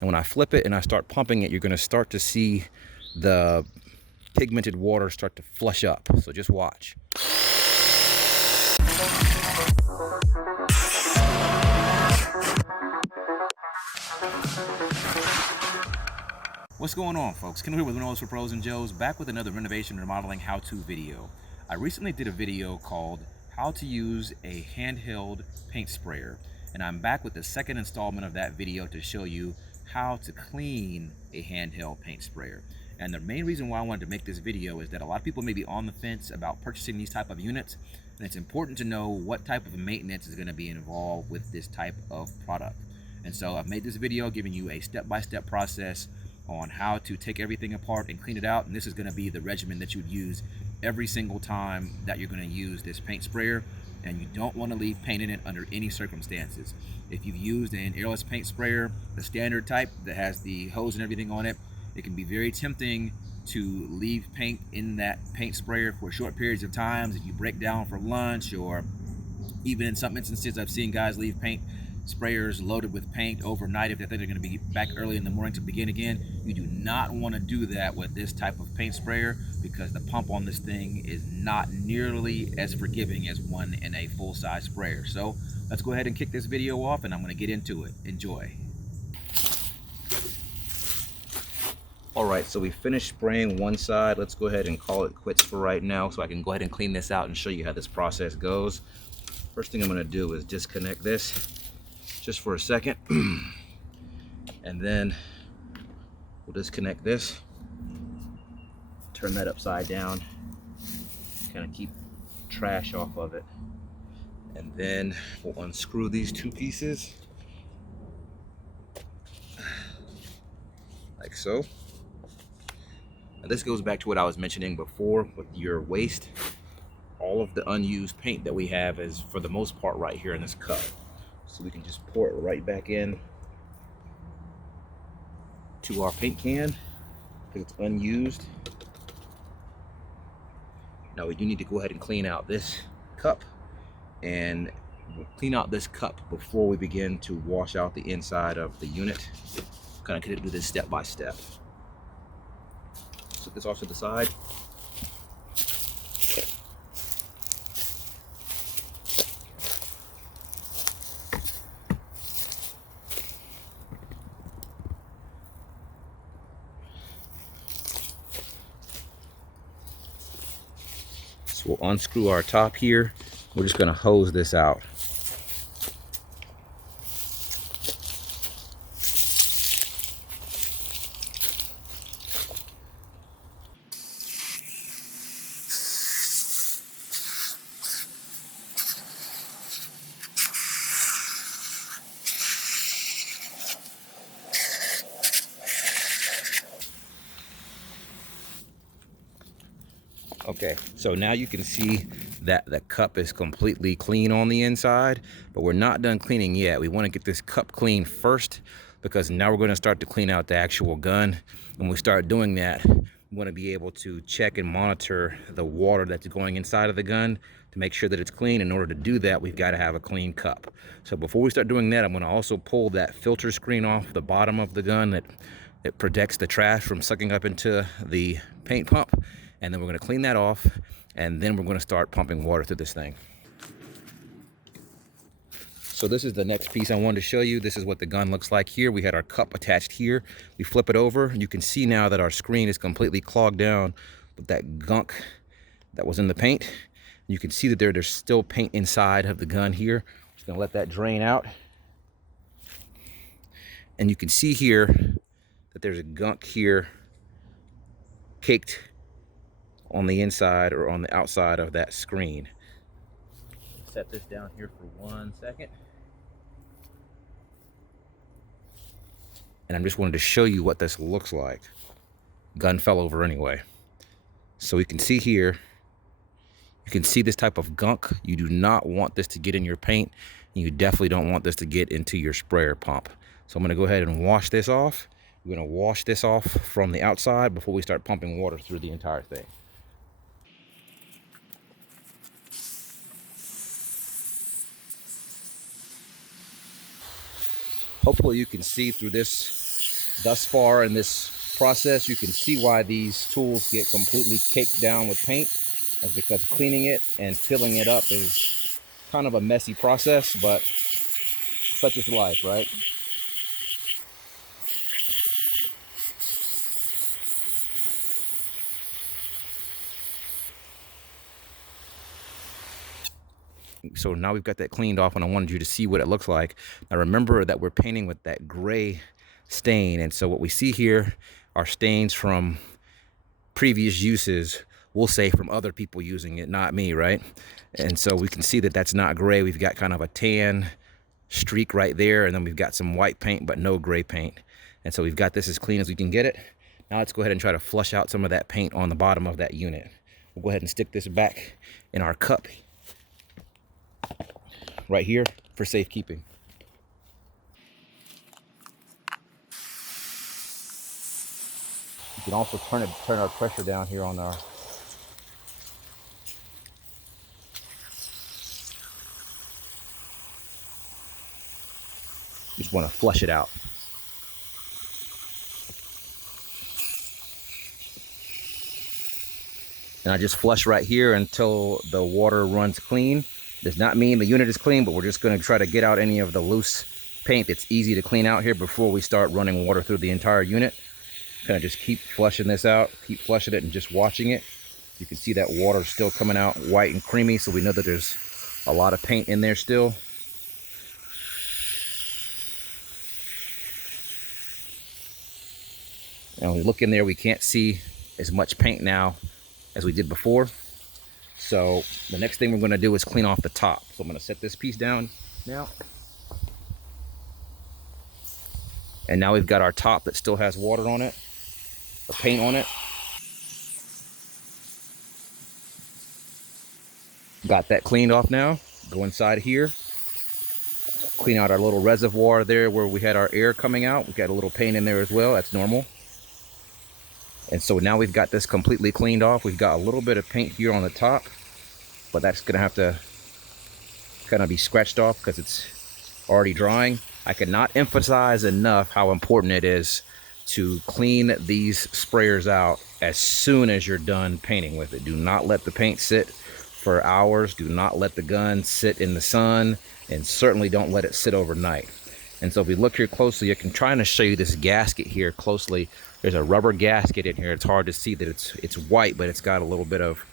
And when I flip it and I start pumping it, you're going to start to see the pigmented water start to flush up. So just watch. What's going on, folks? Ken here with Renos for Pros and Joes, back with another renovation and remodeling how-to video. I recently did a video called how to use a handheld paint sprayer, and I'm back with the second installment of that video to show you how to clean a handheld paint sprayer. And the main reason why I wanted to make this video is that a lot of people may be on the fence about purchasing these type of units, and it's important to know what type of maintenance is going to be involved with this type of product. And so I've made this video giving you a step-by-step process on how to take everything apart and clean it out, and this is going to be the regimen that you'd use every single time that you're going to use this paint sprayer. And you don't want to leave paint in it under any circumstances. If you've used an airless paint sprayer, the standard type that has the hose and everything on it, it can be very tempting to leave paint in that paint sprayer for short periods of times. If you break down for lunch, or even in some instances I've seen guys leave paint sprayers loaded with paint overnight if they think they're going to be back early in the morning to begin again. You do not want to do that with this type of paint sprayer, because the pump on this thing is not nearly as forgiving as one in a full-size sprayer. So let's go ahead and kick this video off, and I'm going to get into it. Enjoy. Alright, so we finished spraying one side. Let's go ahead and call it quits for right now, so I can go ahead and clean this out and show you how this process goes. First thing I'm going to do is disconnect this just for a second, and then we'll disconnect this, turn that upside down, kind of keep trash off of it, and then we'll unscrew these two pieces like so. Now this goes back to what I was mentioning before with your waste. All of the unused paint that we have is for the most part right here in this cup. So we can just pour it right back in to our paint can because it's unused. Now we do need to go ahead and clean out this cup, and we'll clean out this cup before we begin to wash out the inside of the unit. Kind of do this step by step. Set this off to the side. So we'll unscrew our top here. We're just going to hose this out. Okay, so now you can see that the cup is completely clean on the inside, but we're not done cleaning yet. We want to get this cup clean first, because now we're going to start to clean out the actual gun. When we start doing that, we want to be able to check and monitor the water that's going inside of the gun to make sure that it's clean. In order to do that, we've got to have a clean cup. So before we start doing that, I'm going to also pull that filter screen off the bottom of the gun that protects the trash from sucking up into the paint pump. And then we're going to clean that off, and then we're going to start pumping water through this thing. So this is the next piece I wanted to show you. This is what the gun looks like here. We had our cup attached here. We flip it over, and you can see now that our screen is completely clogged down with that gunk that was in the paint. You can see that there's still paint inside of the gun here. Just going to let that drain out. And you can see here that there's a gunk here caked on the inside or on the outside of that screen. Set this down here for 1 second. And I just wanted to show you what this looks like. Gun fell over anyway. So you can see here, you can see this type of gunk. You do not want this to get in your paint, and you definitely don't want this to get into your sprayer pump. So I'm going to go ahead and wash this off. We're going to wash this off from the outside before we start pumping water through the entire thing. Hopefully you can see through this Thus far in this process, you can see why these tools get completely caked down with paint. That's because cleaning it and filling it up is kind of a messy process, but such is life, right? So now we've got that cleaned off, and I wanted you to see what it looks like. Now remember that we're painting with that gray stain, and so what we see here are stains from previous uses, we'll say from other people using it, not me, right? And so we can see that that's not gray. We've got kind of a tan streak right there, and then we've got some white paint but no gray paint. And so we've got this as clean as we can get it. Now let's go ahead and try to flush out some of that paint on the bottom of that unit. We'll go ahead and stick this back in our cup right here for safekeeping. You can also turn our pressure down here on our just want to flush it out. And I just flush right here until the water runs clean. Does not mean the unit is clean, but we're just going to try to get out any of the loose paint that's easy to clean out here before we start running water through the entire unit. Kind of just keep flushing this out, keep flushing it and just watching it. You can see that water still coming out white and creamy, so we know that there's a lot of paint in there still. And when we look in there, we can't see as much paint now as we did before. So the next thing we're going to do is clean off the top. So I'm going to set this piece down now. And now we've got our top that still has water on it, or paint on it. Got that cleaned off now. Go inside here. Clean out our little reservoir there where we had our air coming out. We've got a little paint in there as well. That's normal. And so now we've got this completely cleaned off. We've got a little bit of paint here on the top, but that's gonna have to kind of be scratched off because it's already drying. I cannot emphasize enough how important it is to clean these sprayers out as soon as you're done painting with it. Do not let the paint sit for hours. Do not let the gun sit in the sun, and certainly don't let it sit overnight. And so if we look here closely, I can try to show you this gasket here closely. There's a rubber gasket in here. It's hard to see that it's white, but it's got a little bit of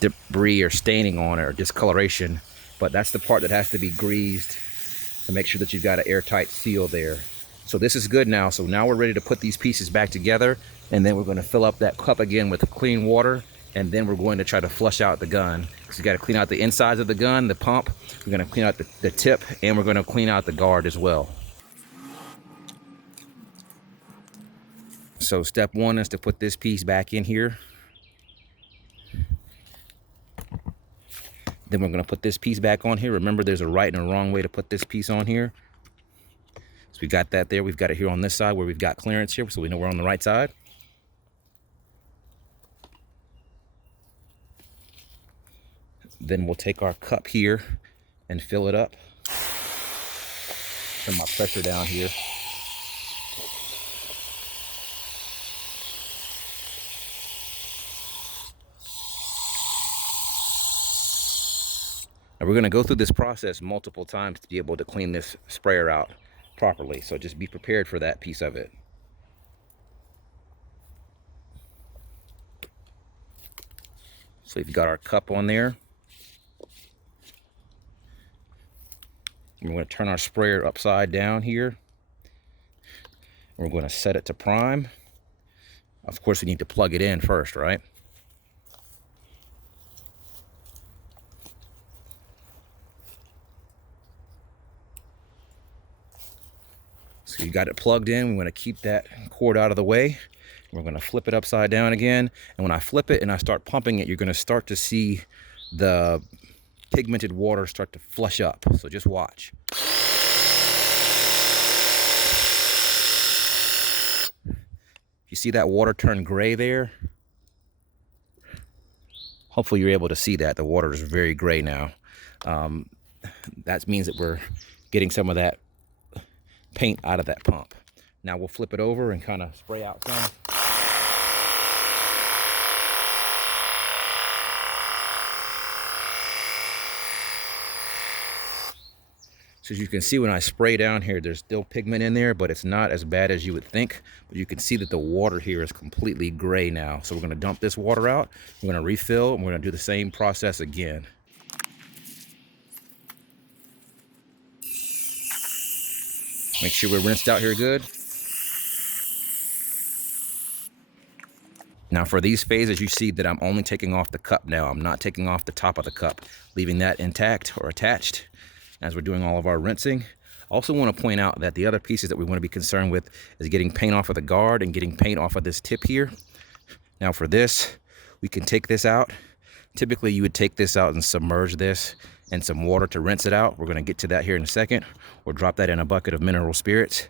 debris or staining on it or discoloration. But that's the part that has to be greased to make sure that you've got an airtight seal there. So this is good now. So now we're ready to put these pieces back together, and then we're going to fill up that cup again with clean water, and then we're going to try to flush out the gun. So you got to clean out the insides of the gun, the pump. We're going to clean out the tip, and we're going to clean out the guard as well. So step one is to put this piece back in here. Then we're going to put this piece back on here. Remember, there's a right and a wrong way to put this piece on here. So we got that there. We've got it here on this side where we've got clearance here, so we know we're on the right side. Then we'll take our cup here and fill it up. Turn my pressure down here. And we're going to go through this process multiple times to be able to clean this sprayer out properly. So just be prepared for that piece of it. So we've got our cup on there. We're going to turn our sprayer upside down here. We're going to set it to prime. Of course, we need to plug it in first, right? So you got it plugged in. We want to keep that cord out of the way. We're going to flip it upside down again. And when I flip it and I start pumping it, you're going to start to see the pigmented water start to flush up. So just watch. You see that water turn gray there? Hopefully you're able to see that. The water is very gray now. That means that we're getting some of that paint out of that pump. Now we'll flip it over and kind of spray out some. So as you can see, when I spray down here, there's still pigment in there, but it's not as bad as you would think. But you can see that the water here is completely gray now. So we're gonna dump this water out, we're gonna refill, and we're gonna do the same process again. Make sure we're rinsed out here good. Now for these phases, you see that I'm only taking off the cup now. I'm not taking off the top of the cup, leaving that intact or attached as we're doing all of our rinsing. I also want to point out that the other pieces that we want to be concerned with is getting paint off of the guard and getting paint off of this tip here. Now for this, we can take this out. Typically you would take this out and submerge this in some water to rinse it out. We're going to get to that here in a second, or drop that in a bucket of mineral spirits.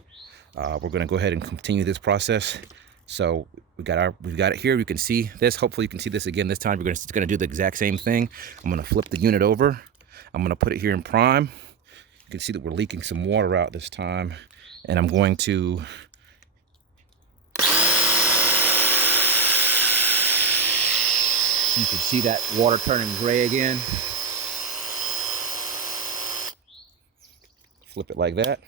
We're going to go ahead and continue this process. So we've got it here. You can see this. Hopefully you can see this again this time. We're going to do the exact same thing. I'm going to flip the unit over. I'm going to put it here in prime. You can see that we're leaking some water out this time, and I'm going to you can see that water turning gray again. Flip it like that.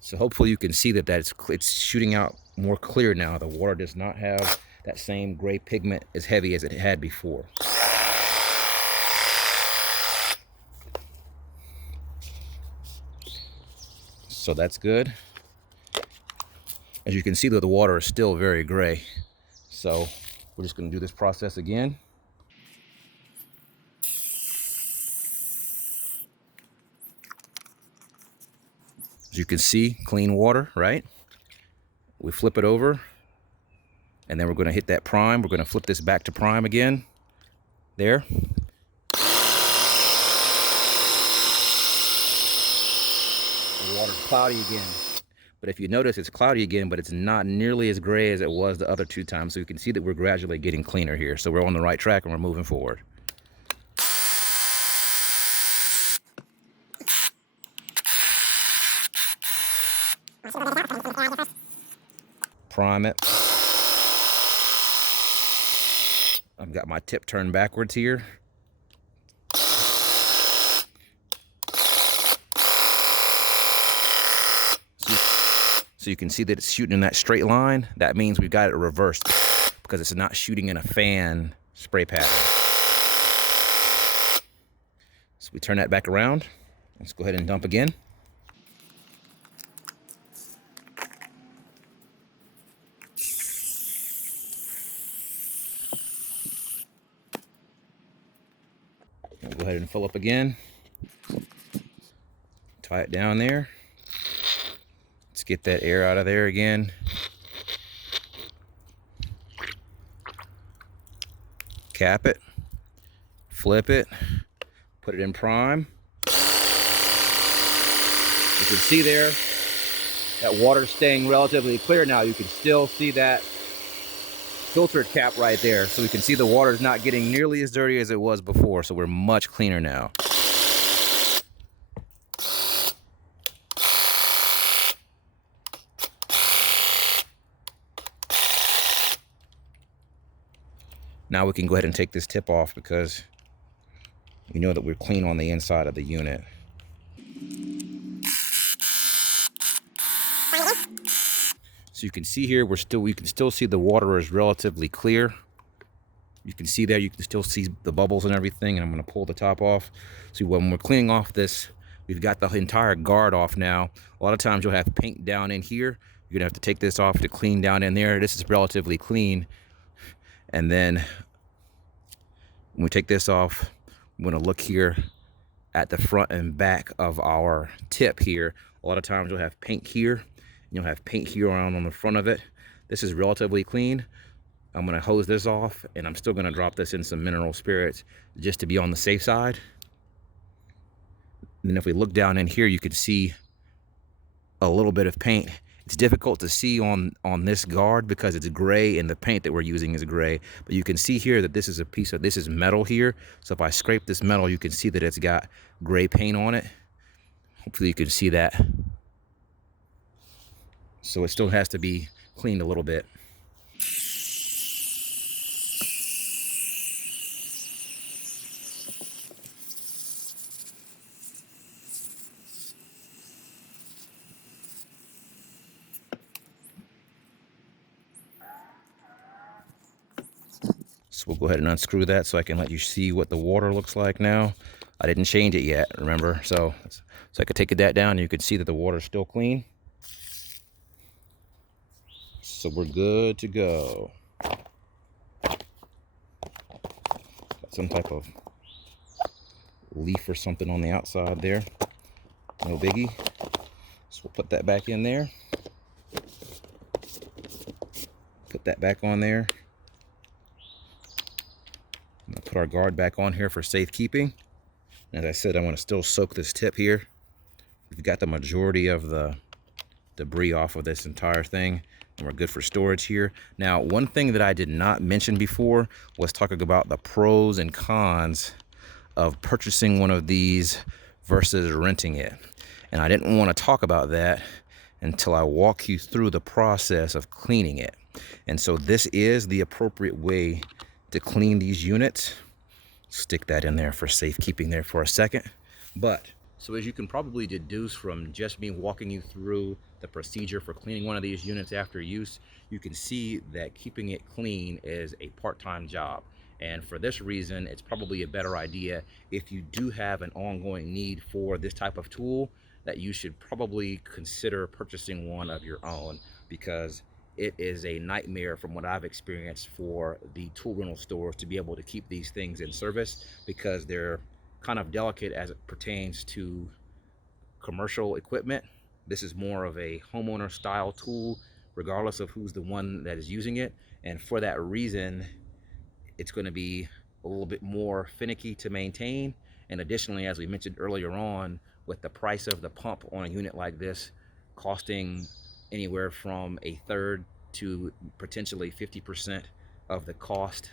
So hopefully you can see that it's shooting out more clear now. The water does not have that same gray pigment as heavy as it had before. So that's good. As you can see, though, the water is still very gray. So we're just going to do this process again. As you can see, clean water, right? We flip it over, and then we're going to hit that prime. We're going to flip this back to prime again. There. The water's cloudy again. But if you notice, it's cloudy again, but it's not nearly as gray as it was the other two times. So you can see that we're gradually getting cleaner here. So we're on the right track and we're moving forward. Prime it. I've got my tip turned backwards here. So you can see that it's shooting in that straight line. That means we've got it reversed because it's not shooting in a fan spray pattern. So we turn that back around. Let's go ahead and dump again. We'll go ahead and fill up again. Tie it down there. Let's get that air out of there again. Cap it. Flip it. Put it in prime. You can see there that water's staying relatively clear now. You can still see that filter cap right there. So we can see the water's not getting nearly as dirty as it was before. So we're much cleaner now. Now we can go ahead and take this tip off because we know that we're clean on the inside of the unit. So you can see here, we can still see the water is relatively clear. You can see there, you can still see the bubbles and everything, and I'm gonna pull the top off. See, when we're cleaning off this, we've got the entire guard off now. A lot of times you'll have paint down in here. You're gonna have to take this off to clean down in there. This is relatively clean. And then when we take this off, I'm gonna look here at the front and back of our tip here. A lot of times you'll have paint here, and you'll have paint here around on the front of it. This is relatively clean. I'm gonna hose this off, and I'm still gonna drop this in some mineral spirits just to be on the safe side. And then if we look down in here, you can see a little bit of paint. It's difficult to see on this guard because it's gray and the paint that we're using is gray. But you can see here that this is a piece of, this is metal here. So if I scrape this metal, you can see that it's got gray paint on it. Hopefully you can see that. So it still has to be cleaned a little bit. So we'll go ahead and unscrew that so I can let you see what the water looks like now. I didn't change it yet, remember? So I could take that down and you can see that the water's still clean. So we're good to go. Got some type of leaf or something on the outside there. No biggie. So we'll put that back in there. Put that back on there. I'm gonna put our guard back on here for safekeeping. As I said, I want to still soak this tip here. We've got the majority of the debris off of this entire thing, and we're good for storage here. Now, one thing that I did not mention before was talking about the pros and cons of purchasing one of these versus renting it. And I didn't want to talk about that until I walk you through the process of cleaning it. And so this is the appropriate way to clean these units. Stick that in there for safekeeping there for a second. But so as you can probably deduce from just me walking you through the procedure for cleaning one of these units after use, you can see that keeping it clean is a part-time job. And for this reason, it's probably a better idea, if you do have an ongoing need for this type of tool, that you should probably consider purchasing one of your own, because it is a nightmare from what I've experienced for the tool rental stores to be able to keep these things in service, because they're kind of delicate as it pertains to commercial equipment. This is more of a homeowner style tool, regardless of who's the one that is using it. And for that reason, it's going to be a little bit more finicky to maintain. And additionally, as we mentioned earlier on, with the price of the pump on a unit like this costing anywhere from a third to potentially 50% of the cost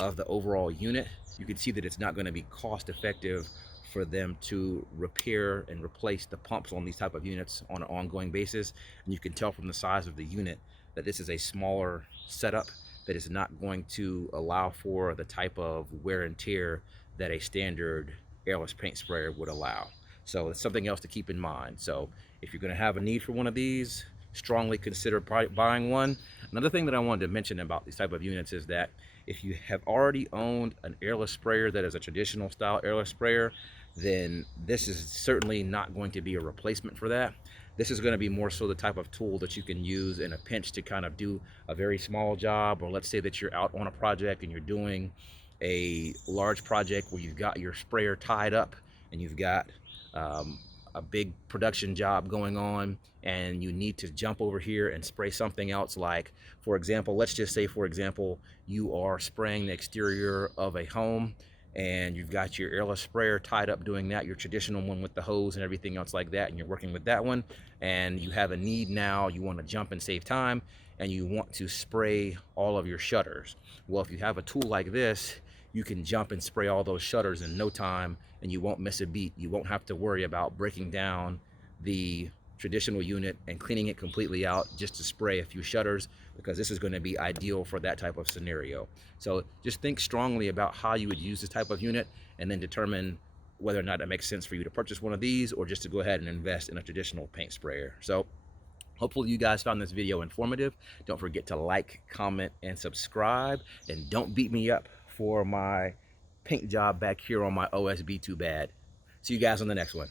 of the overall unit, you can see that it's not going to be cost effective for them to repair and replace the pumps on these type of units on an ongoing basis. And you can tell from the size of the unit that this is a smaller setup that is not going to allow for the type of wear and tear that a standard airless paint sprayer would allow. So it's something else to keep in mind. So if you're going to have a need for one of these, strongly consider buying one. Another thing that I wanted to mention about these type of units is that if you have already owned an airless sprayer that is a traditional style airless sprayer, then this is certainly not going to be a replacement for that. This is going to be more so the type of tool that you can use in a pinch to kind of do a very small job, or let's say that you're out on a project and you're doing a large project where you've got your sprayer tied up and you've got a big production job going on, and you need to jump over here and spray something else. Like, for example, let's just say, for example, you are spraying the exterior of a home and you've got your airless sprayer tied up doing that, your traditional one with the hose and everything else like that, and you're working with that one, and you have a need now, you want to jump and save time, and you want to spray all of your shutters. Well, if you have a tool like this, you can jump and spray all those shutters in no time, and you won't miss a beat. You won't have to worry about breaking down the traditional unit and cleaning it completely out just to spray a few shutters, because this is going to be ideal for that type of scenario. So just think strongly about how you would use this type of unit, and then determine whether or not it makes sense for you to purchase one of these or just to go ahead and invest in a traditional paint sprayer. So hopefully you guys found this video informative. Don't forget to like, comment, and subscribe, and don't beat me up for my paint job back here on my OSB too bad. See you guys on the next one.